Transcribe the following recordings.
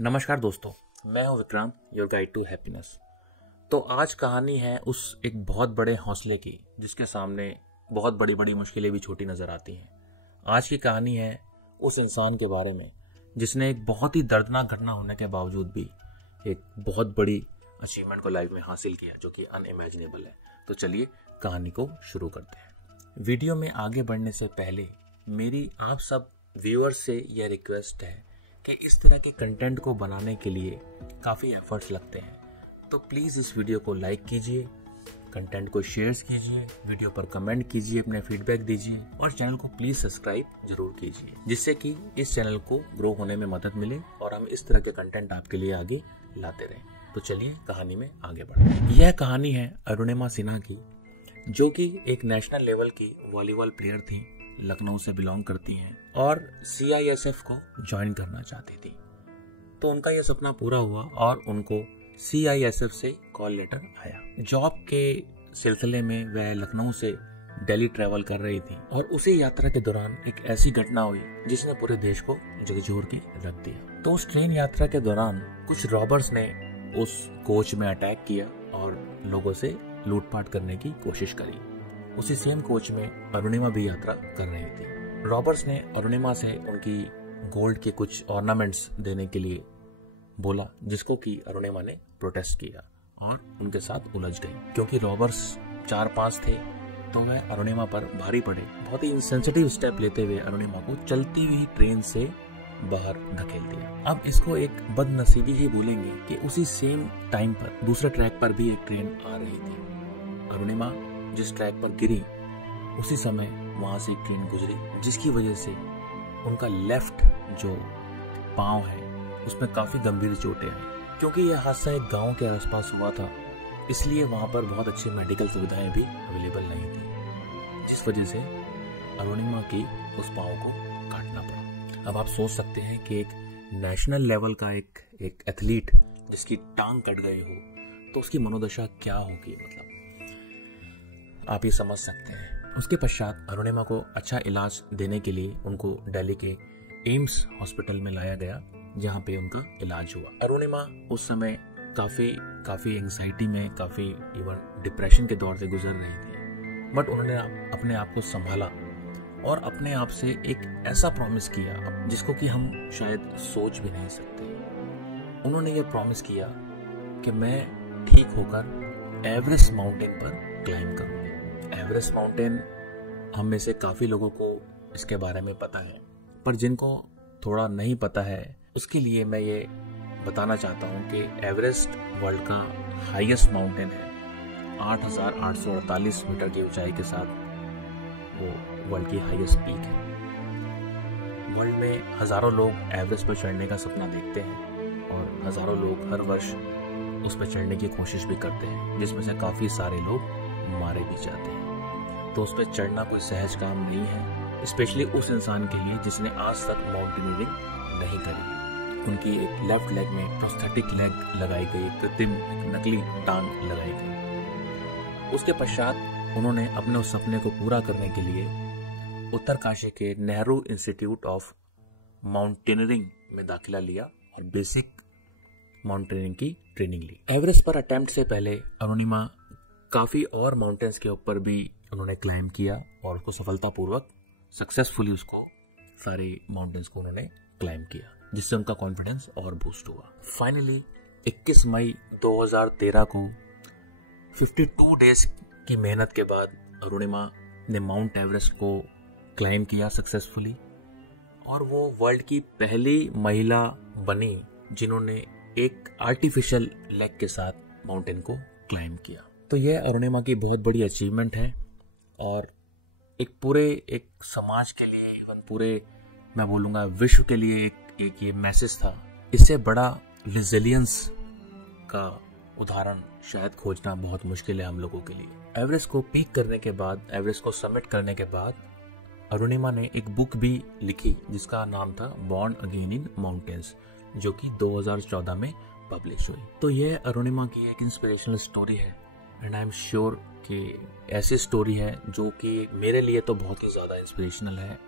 नमस्कार दोस्तों, मैं हूं Vikrant, your guide to happiness. तो आज कहानी है उस एक बहुत बड़े हौसले की जिसके सामने बहुत बड़ी बड़ी मुश्किलें भी छोटी नजर आती हैं। आज की कहानी है उस इंसान के बारे में जिसने एक बहुत ही दर्दनाक घटना होने के बावजूद भी एक बहुत बड़ी अचीवमेंट को लाइफ में हासिल किया, जो कि अनइमेजिनेबल है। तो चलिए कहानी को शुरू करते हैं। वीडियो में आगे बढ़ने से पहले मेरी आप सब व्यूअर्स से यह रिक्वेस्ट है कि इस तरह के कंटेंट को बनाने के लिए काफ़ी एफर्ट्स लगते हैं, तो प्लीज़ इस वीडियो को लाइक कीजिए, कंटेंट को शेयर कीजिए, वीडियो पर कमेंट कीजिए, अपने फीडबैक दीजिए और चैनल को प्लीज़ सब्सक्राइब जरूर कीजिए, जिससे कि इस चैनल को ग्रो होने में मदद मिले और हम इस तरह के कंटेंट आपके लिए आगे लाते रहें। तो चलिए कहानी में आगे बढ़ते हैं। यह कहानी है अरुणिमा सिन्हा की, जो कि एक नेशनल लेवल की वॉलीबॉल प्लेयर थी, लखनऊ से बिलोंग करती हैं और CISF को ज्वाइन करना चाहती थी। तो उनका यह सपना पूरा हुआ और उनको CISF से कॉल लेटर आया। जॉब के सिलसिले में वह लखनऊ से दिल्ली ट्रैवल कर रही थी और उसी यात्रा के दौरान एक ऐसी घटना हुई जिसने पूरे देश को झकझोर के रख दिया। तो उस ट्रेन यात्रा के दौरान कुछ रॉबर्स ने उस कोच में अटैक किया और लोगों से लूटपाट करने की कोशिश करी। उसी सेम कोच में अरुणिमा भी यात्रा कर रही थी। रॉबर्स ने अरुणिमा से उनकी गोल्ड के कुछ ऑर्नामेंट्स देने के लिए बोला, जिसको कि अरुणिमा ने प्रोटेस्ट किया और उनके साथ उलझ गई। क्योंकि रॉबर्स 4-5 थे तो वह अरुणिमा पर भारी पड़े। बहुत ही इंसेंसिटिव स्टेप लेते हुए अरुणिमा को चलती हुई ट्रेन से बाहर धकेल दिया। अब इसको एक बदनसीबी ही बोलेंगे कि उसी सेम टाइम पर दूसरे ट्रैक पर भी एक ट्रेन आ रही थी। अरुणिमा जिस ट्रैक पर गिरी उसी समय वहां से एक ट्रेन गुजरी, जिसकी वजह से उनका लेफ्ट जो पांव है उसमें काफी गंभीर चोटें आई। क्योंकि यह हादसा एक गांव के आसपास हुआ था, इसलिए वहां पर बहुत अच्छी मेडिकल सुविधाएं भी अवेलेबल नहीं थी, जिस वजह से अरुणिमा की उस पांव को काटना पड़ा। अब आप सोच सकते हैं कि एक नेशनल लेवल का एक एथलीट जिसकी टांग कट गई हो तो उसकी मनोदशा क्या होगी, मतलब आप ये समझ सकते हैं। उसके पश्चात अरुणिमा को अच्छा इलाज देने के लिए उनको दिल्ली के एम्स हॉस्पिटल में लाया गया, जहां पे उनका इलाज हुआ। अरुणिमा उस समय काफी एंजाइटी में, काफी इवन डिप्रेशन के दौर से गुजर रही थी, बट उन्होंने अपने आप को संभाला और अपने आप से एक ऐसा प्रॉमिस किया जिसको कि हम शायद सोच भी नहीं सकते। उन्होंने ये प्रॉमिस किया कि मैं ठीक होकर एवरेस्ट माउंटेन पर क्लाइम करूंगी। एवरेस्ट माउंटेन हम में से काफी लोगों को इसके बारे में पता है, पर जिनको थोड़ा नहीं पता है उसके लिए मैं ये बताना चाहता हूँ कि एवरेस्ट वर्ल्ड का हाईएस्ट माउंटेन है। 8,848 मीटर की ऊंचाई के साथ वो वर्ल्ड की हाईएस्ट पीक है। वर्ल्ड में हजारों लोग एवरेस्ट पर चढ़ने का सपना देखते हैं और हजारों लोग हर वर्ष उस पर चढ़ने की कोशिश भी करते हैं, जिसमें से काफी सारे लोग मारे भी जाते हैं। तो उस पर चढ़ना कोई सहज काम नहीं है, स्पेशली उस इंसान के लिए जिसने आज तक माउंटेनियरिंग नहीं करी। उनकी एक लेफ्ट लेग में प्रोस्थेटिक लेग लगाई गई, कृत्रिम नकली टांग लगाई गई। उसके पश्चात उन्होंने अपने उस सपने को पूरा करने के लिए उत्तरकाशी के नेहरू इंस्टीट्यूट ऑफ माउंटेनियरिंग में दाखिला लिया और बेसिक माउंटेनियरिंग की ट्रेनिंग ली। एवरेस्ट पर अटेम्प्ट से पहले अरुणिमा काफी और माउंटेन्स के ऊपर भी उन्होंने क्लाइम किया और उसको सफलतापूर्वक सक्सेसफुली उसको सारे माउंटेन्स को उन्होंने क्लाइम किया, जिससे उनका कॉन्फिडेंस और बूस्ट हुआ। फाइनली 21 मई 2013 को 52 डेज की मेहनत के बाद अरुणिमा ने माउंट एवरेस्ट को क्लाइम किया सक्सेसफुली और वो वर्ल्ड की पहली महिला बनी जिन्होंने एक आर्टिफिशियल लेग के साथ माउंटेन को क्लाइम किया। तो यह अरुणिमा की बहुत बड़ी अचीवमेंट है और एक समाज के लिए, पूरे मैं बोलूँगा विश्व के लिए एक ये मैसेज था। इससे बड़ा रिजिलियंस का उदाहरण शायद खोजना बहुत मुश्किल है हम लोगों के लिए। एवरेस्ट को पीक करने के बाद, एवरेस्ट को समिट करने के बाद अरुणिमा ने एक बुक भी लिखी जिसका नाम था बॉर्न अगेन इन माउंटेन्स, जो कि 2014 में पब्लिश हुई। तो यह अरुणिमा की एक इंस्पिरेशनल स्टोरी है एंड आई एम श्योर कि ऐसी स्टोरी है जो कि मेरे लिए तो बहुत ही ज़्यादा इंस्पिरेशनल है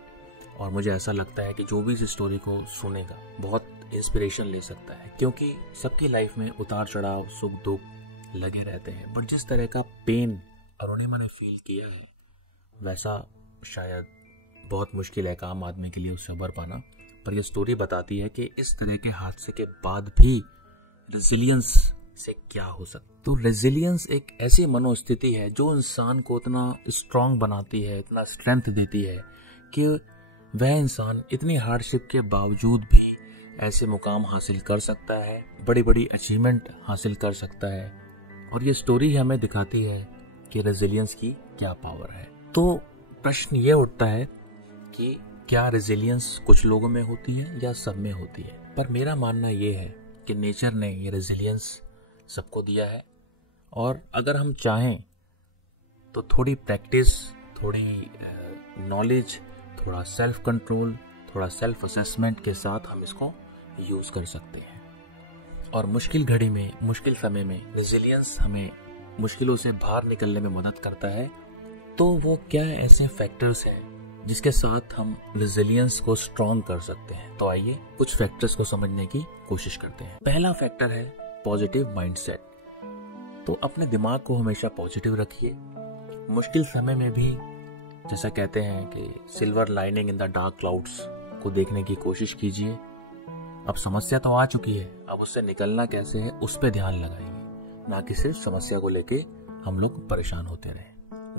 और मुझे ऐसा लगता है कि जो भी इस स्टोरी को सुनेगा बहुत इंस्पिरेशन ले सकता है, क्योंकि सबकी लाइफ में उतार चढ़ाव, सुख दुख लगे रहते हैं। बट जिस तरह का पेन अरुणिमा ने फील किया है, वैसा शायद बहुत मुश्किल है आम आदमी के लिए उससे उबर पाना। पर यह स्टोरी बताती है कि इस तरह के हादसे के बाद भी रेजिलियंस से क्या हो सकता। तो रेजिलियंस एक ऐसी मनोस्थिति है जो इंसान को इतना स्ट्रांग बनाती है, इतना स्ट्रेंथ देती है कि वह इंसान इतनी हार्डशिप के बावजूद भी ऐसे मुकाम हासिल कर सकता है, बड़ी बड़ी अचीवमेंट हासिल कर सकता है। और ये स्टोरी हमें दिखाती है कि रेजिलियंस की क्या पावर है। तो प्रश्न ये उठता है कि क्या रेजिलियंस कुछ लोगों में होती है या सब में होती है। पर मेरा मानना ये है कि नेचर ने ये रेजिलियंस सबको दिया है, और अगर हम चाहें तो थोड़ी प्रैक्टिस, थोड़ी नॉलेज, थोड़ा सेल्फ कंट्रोल, थोड़ा सेल्फ असेसमेंट के साथ हम इसको यूज कर सकते हैं। और मुश्किल घड़ी में, मुश्किल समय में रेजिलियंस हमें मुश्किलों से बाहर निकलने में मदद करता है। तो वो क्या ऐसे फैक्टर्स हैं जिसके साथ हम रेजिलियंस को स्ट्रॉन्ग कर सकते हैं। तो आइए कुछ फैक्टर्स को समझने की कोशिश करते हैं। पहला फैक्टर है पॉजिटिव माइंडसेट। तो अपने दिमाग को हमेशा पॉजिटिव रखिए। मुश्किल समय में भी, जैसा कहते हैं कि silver lining in the dark clouds को देखने की कोशिश कीजिए। अब समस्या तो आ चुकी है, अब उससे निकलना कैसे है उस पर ध्यान लगाइए, ना कि सिर्फ समस्या को लेके हम लोग परेशान होते रहे।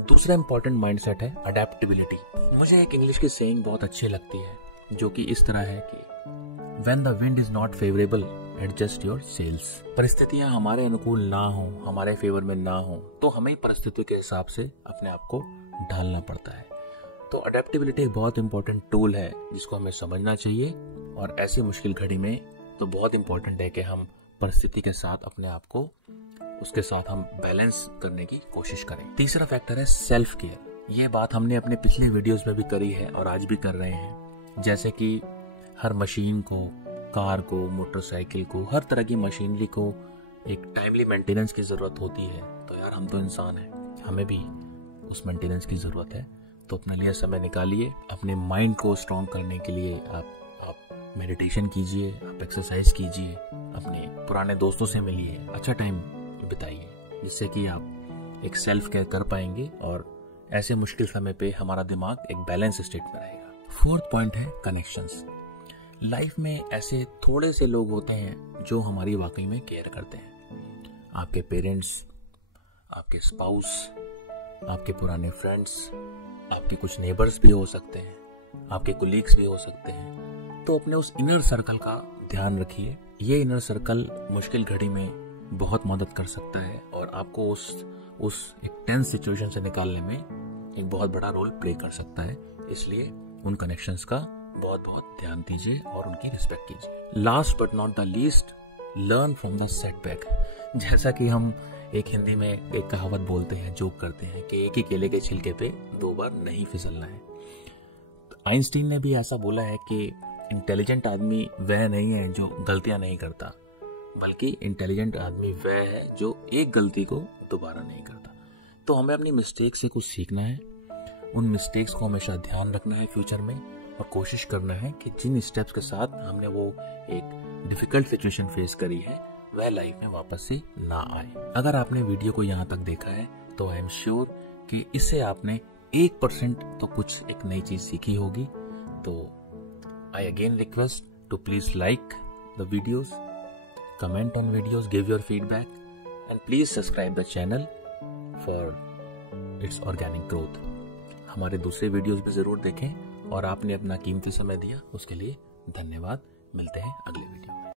दूसरा इंपॉर्टेंट माइंडसेट है अडेप्टेबिलिटी। मुझे एक इंग्लिश की सेइंग बहुत अच्छी लगती है, जो कि इस तरह है कि When the wind is not favorable, adjust your sails। परिस्थितियां हमारे अनुकूल ना हो, हमारे फेवर में ना हो, तो हमें परिस्थितियों के हिसाब से अपने आप को ढालना पड़ता है। तो अडेप्टेबिलिटी एक बहुत इंपॉर्टेंट टूल है जिसको हमें समझना चाहिए, और ऐसी मुश्किल घड़ी में तो बहुत इंपॉर्टेंट है कि हम परिस्थिति के साथ अपने आप को, उसके साथ हम बैलेंस करने की कोशिश करें। तीसरा फैक्टर है सेल्फ केयर। ये बात हमने अपने पिछले वीडियोस में भी करी है और आज भी कर रहे हैं। जैसे कि हर मशीन को, कार को, मोटरसाइकिल को, हर तरह की मशीनरी को एक टाइमली मेंटेनेंस की जरूरत होती है। तो यार हम तो इंसान हैं, हमें भी उस मेंटेनेंस की जरूरत है। तो अपने लिए समय निकालिए। अपने माइंड को स्ट्रॉन्ग करने के लिए आप मेडिटेशन कीजिए, आप एक्सरसाइज कीजिए, अपने पुराने दोस्तों से मिलिए, अच्छा टाइम बिताइए, जिससे कि आप एक सेल्फ केयर कर पाएंगे और ऐसे मुश्किल समय पे हमारा दिमाग एक बैलेंस स्टेट में रहेगा। फोर्थ पॉइंट है कनेक्शंस। लाइफ में ऐसे थोड़े से लोग होते हैं जो हमारी वाकई में केयर करते हैं। आपके पेरेंट्स, आपके स्पाउस, आपके पुराने फ्रेंड्स, आपके कुछ नेबर्स भी हो सकते हैं, आपके कोलीग्स भी हो सकते हैं। तो अपने उस इनर सर्कल का ध्यान रखिए। ये इनर सर्कल मुश्किल घड़ी में बहुत मदद कर सकता है और आपको उस एक टेंस सिचुएशन से निकालने में एक बहुत बड़ा रोल प्ले कर सकता है। इसलिए उन कनेक्शंस का बहुत बहुत ध्यान दीजिए और उनकी रिस्पेक्ट कीजिए। Last but not the least, learn from the setback. जैसा कि हम एक हिंदी में एक कहावत बोलते हैं, जोक करते हैं कि एक ही केले के छिलके पे 2 बार नहीं फिसलना है। आइंस्टीन ने भी ऐसा बोला है कि इंटेलिजेंट आदमी वह नहीं है जो गलतियां नहीं करता, बल्कि इंटेलिजेंट आदमी वह है जो एक गलती को दोबारा नहीं करता। तो हमें अपनी मिस्टेक से कुछ सीखना है, उन मिस्टेक्स को हमेशा ध्यान रखना है फ्यूचर में, और कोशिश करना है कि जिन स्टेप्स के साथ हमने वो एक डिफिकल्ट सिचुएशन फेस करी है वह लाइफ में वापस से ना आए। अगर आपने वीडियो को यहाँ तक देखा है तो आई एम श्योर कि इससे आपने 1% तो कुछ एक नई चीज सीखी होगी। तो I again request to please like the videos, comment on videos, give your feedback, and please subscribe the channel for its organic growth। हमारे दूसरे वीडियोस भी जरूर देखें और आपने अपना कीमती समय दिया उसके लिए धन्यवाद। मिलते हैं अगले वीडियो में।